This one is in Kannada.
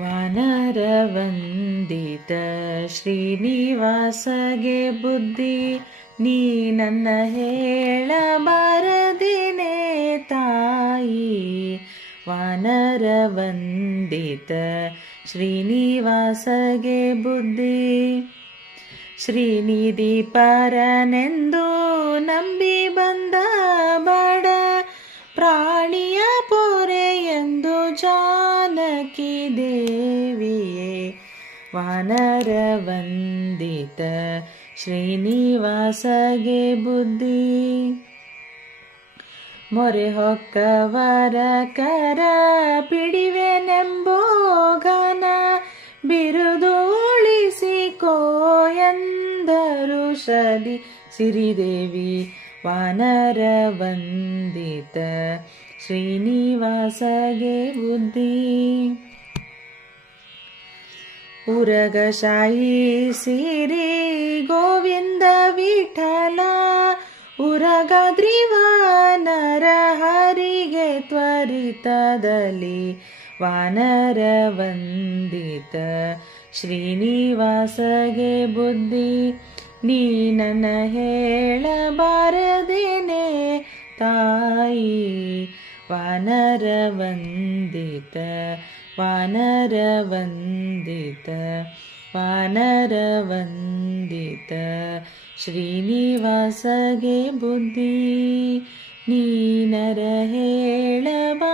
ವಾನರ ವಂದಿತ ಶ್ರೀನಿವಾಸಗೆ ಬುದ್ಧಿ ನೀ ನನ್ನ ಹೇಳಬಾರದೇನೆ ತಾಯಿ ವಾನರ ವಂದಿತ ಶ್ರೀನಿವಾಸಗೆ ಬುದ್ಧಿ ಶ್ರೀನಿಧಿ ಪರನೆಂದು ನಂಬಿ ಬಂದ ಜಾನಕಿ ದೇವಿಯೇ ವಾನರ ವಂದಿತ ಶ್ರೀನಿವಾಸಗೆ ಬುದ್ಧಿ. ಮೊರೆ ಹೊಕ್ಕವರ ಕರ ಪಿಡಿವೆನೆಂಬೋ ಶದಿ ಸಿರಿದೇವಿ ವಾನರ ವಂದಿತ ಶ್ರೀನಿವಾಸಗೆ ಬುದ್ಧಿ. ಉರಗಶಾಯಿ ಸಿರಿ ಗೋವಿಂದ ವಿಠಲ ಉರಗದ್ರಿವಾನರ ಹರಿಗೆ ತ್ವರಿತದಲ್ಲಿ ವಾನರ ವಂದಿತ ಶ್ರೀನಿವಾಸಗೆ ಬುದ್ಧಿ. ನೀ ನನ್ನ ಹೇಳಬಾರದೇನೆ ತಾಯಿ. ವಾನರ ವಂದಿತ ವಾನರ ವಂದಿತ ವಾನರ ವಂದಿತ. ಶ್ರೀನಿವಾಸಗೆ ಬುದ್ಧಿ ನೀನರ ಹೇಳಬಾರದೇನೆ